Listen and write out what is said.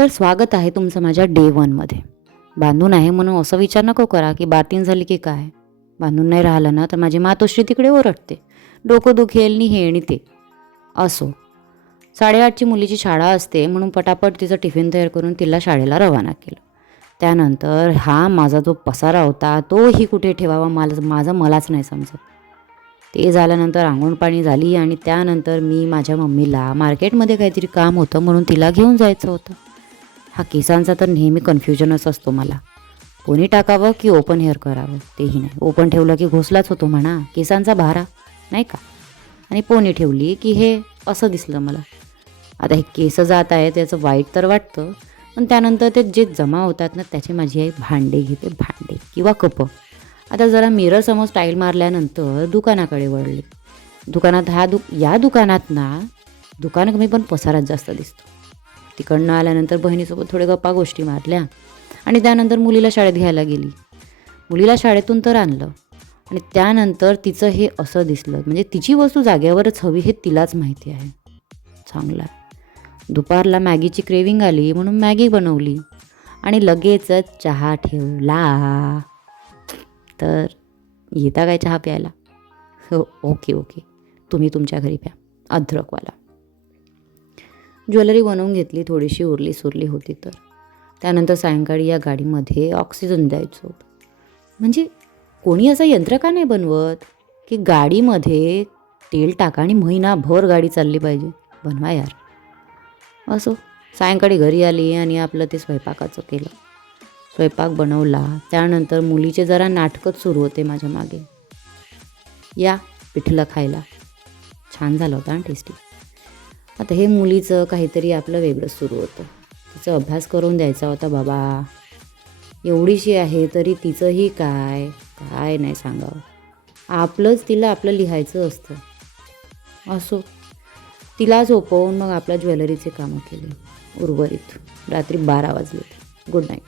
तर स्वागत आहे तुमचं माझ्या डे 1मध्ये. बांधून आहे म्हणून असं विचार नको करा की बारतीन झाली की काय. बांधून नाही राहिलं ना तर माझी मातोश्री तिकडे ओरडते, डोकं दुखेल नि हे आणि ते. असो, 8:30ची मुलीची शाळा असते म्हणून पटापट तिचं टिफिन तयार करून तिला शाळेला रवाना केलं. त्यानंतर हा माझा जो पसारा होता तोही कुठे ठेवावा मलाच नाही समजत. ते झाल्यानंतर अंघोळ पाणी झाली आणि त्यानंतर मी माझ्या मम्मीला मार्केटमध्ये काहीतरी काम होतं म्हणून तिला घेऊन जायचं होतं. हा केसांचा तर नेहमी कन्फ्युजनच असतो मला. पोनी टाकावं की ओपन हेअर करावं तेही नाही. ओपन ठेवलं की घोसलाच होतो म्हणा, केसांचा भारा नाही का. आणि पोनी ठेवली की हे असं दिसलं मला. आता हे केस जात आहे त्याचं वाईट तर वाटतं, पण त्यानंतर ते जे जमा होतात ना त्याची माझी आई भांडे घेते, भांडे किंवा कपं. आता जरा मिररसमोर स्टाईल मारल्यानंतर दुकानाकडे वळले. दुकानात या दुकानात ना दुकान कमी पण पसाराच जास्त दिसतो. तिकडनं आल्यानंतर बहिणीसोबत थोडे गप्पा गोष्टी मारल्या आणि त्यानंतर मुलीला शाळेत घ्यायला गेली. मुलीला शाळेतून तर आणलं आणि त्यानंतर तिचं हे असं दिसलं, म्हणजे तिची वस्तू जागेवरच हवी हे तिलाच माहिती आहे. चांगलं आहे. दुपारला मॅगीची क्रेविंग आली म्हणून मॅगी बनवली आणि लगेचच चहा ठेवला. तर येता काय चहा प्यायला? हो, ओके, तुम्ही तुमच्या घरी प्या, अद्रकवाला. ज्वेलरी बनवून घेतली, थोडीशी उरली सुरली होती तर. त्यानंतर सायंकाळी या गाडीमध्ये ऑक्सिजन द्यायचं होतं. म्हणजे कोणी असं यंत्र का नाही बनवत की गाडीमध्ये तेल टाका आणि महिनाभर गाडी चालली पाहिजे. बनवा यार. असो, सायंकाळी घरी आली आणि आपलं ते स्वयंपाकाचं केलं. स्वयंपाक बनवला. त्यानंतर मुलीचे जरा नाटकच सुरू होते माझ्या मागे. या पिठलं खायला. छान झालं होतं आणि टेस्टी. आता हे मुलीचं काहीतरी आपलं वेगळंच सुरू होतं. तिचा अभ्यास करून द्यायचा होता बाबा. एवढीशी आहे तरी तिचंही काय नाही सांगावं. आपलंच तिला आपलं लिहायचं असतं. असो, तिला झोपवून मग आपल्या ज्वेलरीचे कामं केले उर्वरित. रात्री 12 वाजले. Good night.